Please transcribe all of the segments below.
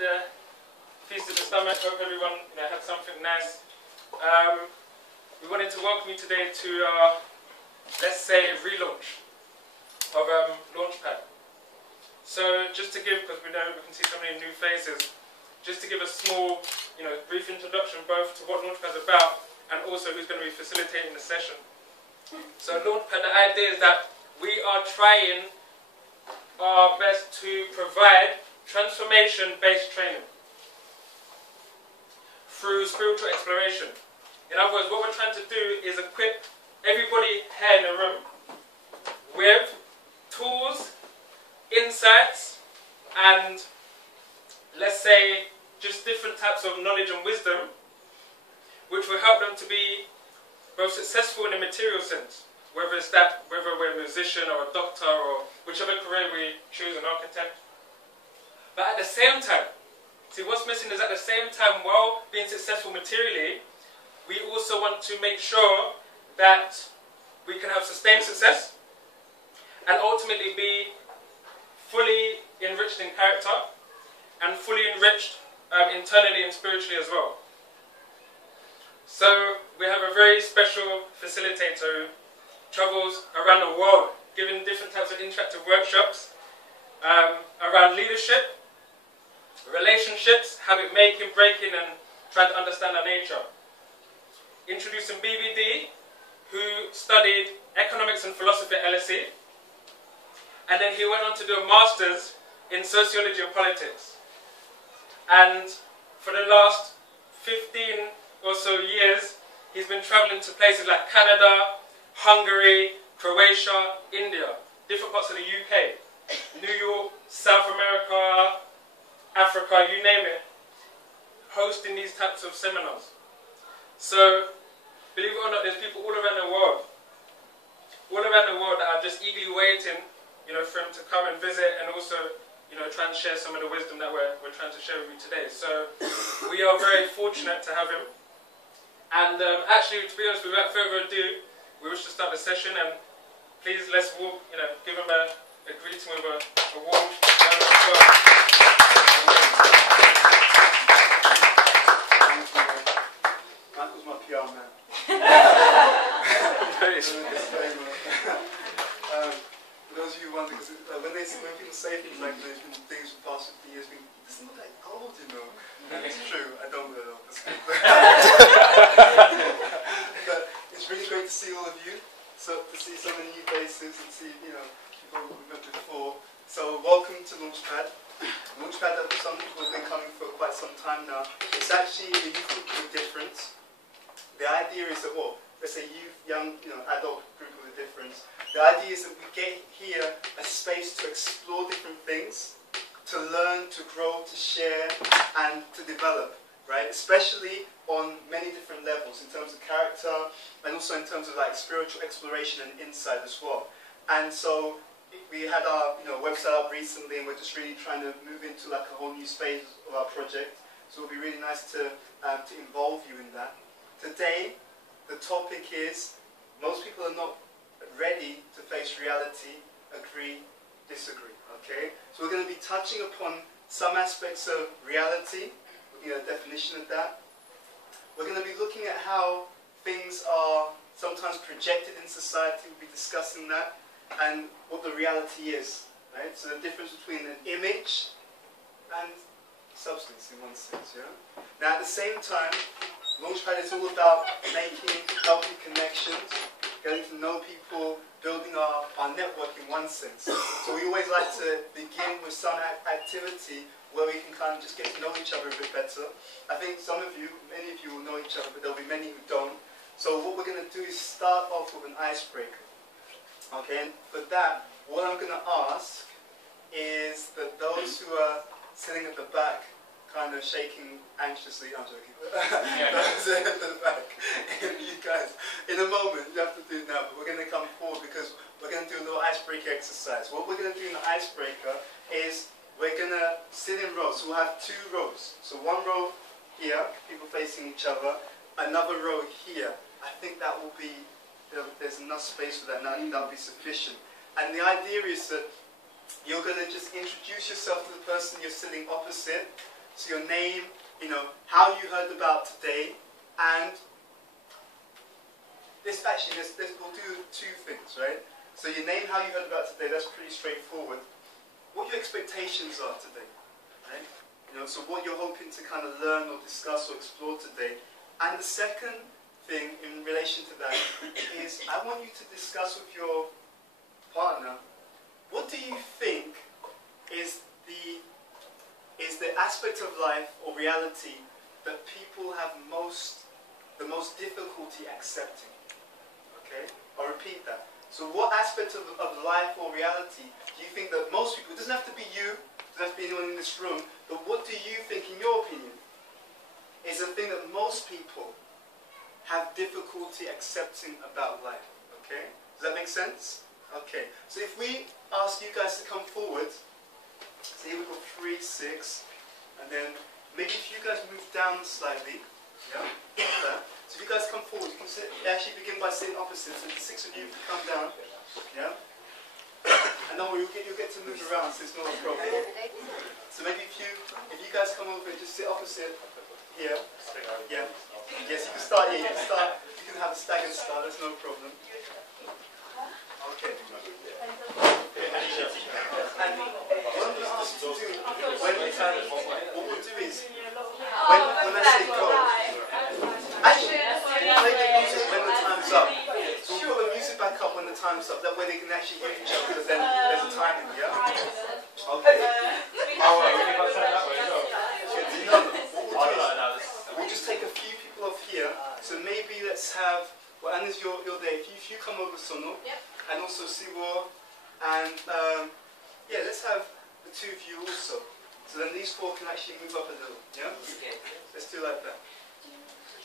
the feast of the stomach. Hope everyone had something nice. We wanted to welcome you today to our, let's say, relaunch of Launchpad. So just to give, because we know we can see so many new faces, just to give a small, brief introduction both to what Launchpad is about and also who's going to be facilitating the session. So Launchpad, the idea is that we are trying our best to provide transformation-based training through spiritual exploration. In other words, what we're trying to do is equip everybody here in the room with tools, insights, and let's say just different types of knowledge and wisdom which will help them to be both successful in a material sense, whether we're a musician or a doctor or whichever career we choose, an architect. But at the same time, see, what's missing is at the same time, while being successful materially, we also want to make sure that we can have sustained success and ultimately be fully enriched in character and fully enriched internally and spiritually as well. So we have a very special facilitator who travels around the world giving different types of interactive workshops around leadership, relationships, habit making, breaking, and trying to understand our nature. Introducing BBD, who studied economics and philosophy at LSE, and then he went on to do a master's in sociology and politics. And for the last 15 or so years, he's been traveling to places like Canada, Hungary, Croatia, India, different parts of the UK, New York, South America, Africa, you name it, hosting these types of seminars. So, believe it or not, there's people all around the world that are just eagerly waiting, for him to come and visit and also, try and share some of the wisdom that we're trying to share with you today. So, we are very fortunate to have him. And actually, to be honest, without further ado, we wish to start the session, and please let's walk, give him a greeting with a warm round of applause. Michael's my PR man. For those of you who wonder, because when people say things like there's been things for the past 50 years, this is not that old, And it's true, I don't know. But it's really great to see all of you. So to see so many new faces and see, people we've met before. So welcome to Launchpad. Launchpad, some people have been coming for quite some time now. It's actually a youth group with difference. The idea is that, let's say youth, young, adult group with a difference. The idea is that we get here a space to explore different things, to learn, to grow, to share, and to develop, right? Especially on many different levels in terms of character and also in terms of spiritual exploration and insight as well. And so we had our website up recently, and we're just really trying to move into a whole new space of our project. So it'll be really nice to involve you in that. Today, the topic is most people are not ready to face reality, agree, disagree. Okay, so we're going to be touching upon some aspects of reality, a definition of that. We're going to be looking at how things are sometimes projected in society. We'll be discussing that and what the reality is. Right? So the difference between an image and substance in one sense. Yeah. Now at the same time, Launchpad is all about making healthy connections, getting to know people, building our network in one sense. So we always like to begin with some activity where we can kind of just get to know each other a bit better. I think many of you will know each other, but there'll be many who don't. So what we're going to do is start off with an icebreaker. Okay, and for that, what I'm going to ask is that those who are sitting at the back, kind of shaking anxiously, I'm joking. Those at the back, you guys, in a moment, you have to do it now, but we're going to come forward because we're going to do a little icebreaker exercise. What we're going to do in the icebreaker is we're going to sit in rows. So we'll have 2 rows. So one row here, people facing each other, another row here. I think that will be, there's enough space for that, and I think that will be sufficient. And the idea is that you're going to just introduce yourself to the person you're sitting opposite. So your name, how you heard about today, and we'll do two things, right? So your name, how you heard about today, that's pretty straightforward. What your expectations are today, right? So what you're hoping to kind of learn or discuss or explore today. And the second thing in relation to that is I want you to discuss with your partner, what do you think is the aspect of life or reality that people have the most difficulty accepting? Okay? I'll repeat that. So what aspect of life or reality do you think that most people, it doesn't have to be you, it doesn't have to be anyone in this room, but what do you think, in your opinion, is the thing that most people have difficulty accepting about life? Okay? Does that make sense? Okay. So if we ask you guys to come forward, so here we've got 3, 6, and then maybe if you guys move down slightly, yeah, like that. So if you guys come forward, you can actually begin by sitting opposite. So the 6 of you come down, yeah. And don't worry, you'll get to move around, so it's not a problem. So maybe if you guys come over and just sit opposite here, yeah. Yes, you can start here. You can have a staggered start. That's no problem. Okay. And what I'm going to ask you to do, what we'll do is, when I say go, actually, play the music when the time's up. So we'll put the music back up when the time's up. That way they can actually hear each other, because then there's a timing, yeah? Okay. We'll just take a few people off here. So maybe let's have, well, and as you're there, if you come over, Sono, and also Siwo, and yeah, let's have the 2 of you also. So then these 4 can actually move up a little, yeah? Let's do like that.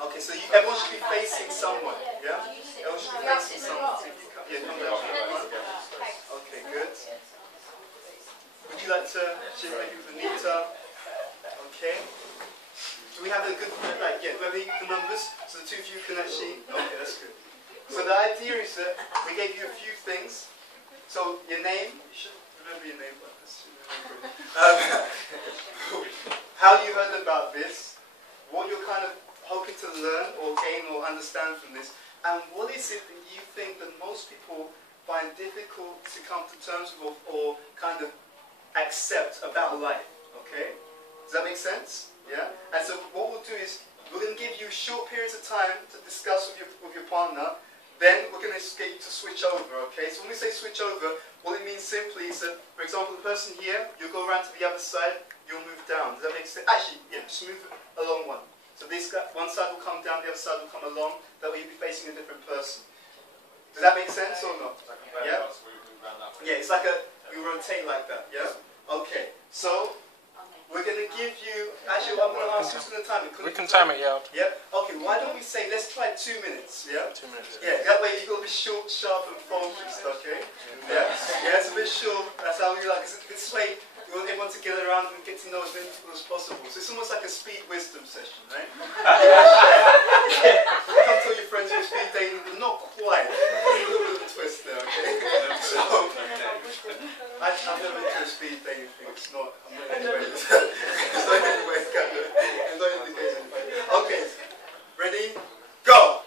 Okay, so everyone should be facing someone, yeah? Everyone should be facing someone. Yeah, come down. Okay, good. Would you like to share maybe with Anita? Okay. Do we have a good, like, yeah, whoever the numbers, so the 2 of you can actually, okay, that's good. So the idea is that we gave you a few things. So your name, you should remember your name, but that's how you heard about this, what you're kind of hoping to learn or gain or understand from this, and what is it that you think that most people find difficult to come to terms with or kind of accept about life, okay? Does that make sense? Yeah? And so what we'll do is, we're going to give you short periods of time to discuss with your partner, then we're going to get you to switch over, okay? So when we say switch over, what it means simply is that, for example, the person here, you'll go around to the other side, you'll move down. Does that make sense? Actually, yeah, just move along one. So this guy, one side will come down, the other side will come along, that way you'll be facing a different person. Does that make sense or not? Yeah? Yeah, it's like we rotate like that, yeah? Okay, so we're going to give you, actually I'm going to ask who's going to time it. We can time it, yeah. Yeah? Okay, why don't we say, let's try 2 minutes, yeah? 2 minutes. Yeah, that way you've got to be short, sharp and focused, okay? Yeah? Yeah, it's a bit short, that's how we like it. This way, we want everyone to get around and get to know as many people as possible. So it's almost like a speed wisdom session, right? You come tell your friends you're speed dating, but not quite. There's a little bit of a twist there, okay? So, I've never been to a speed dating thing, it's not, I'm not into it. So anyway, it's kind of, I'm not into it. Okay, ready? Go!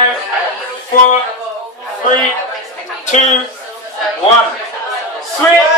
5, 4, 3, 2, 1. Switch!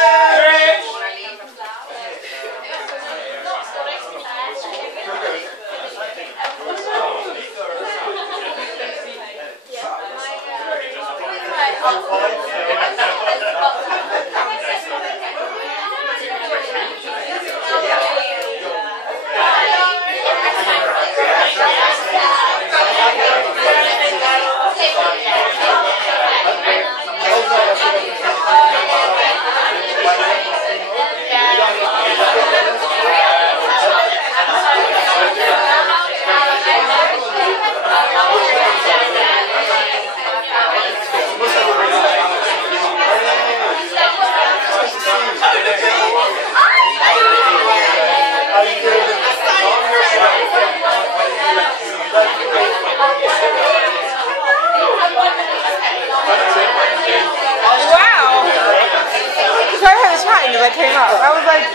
I came up. I was like,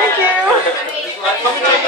thank you.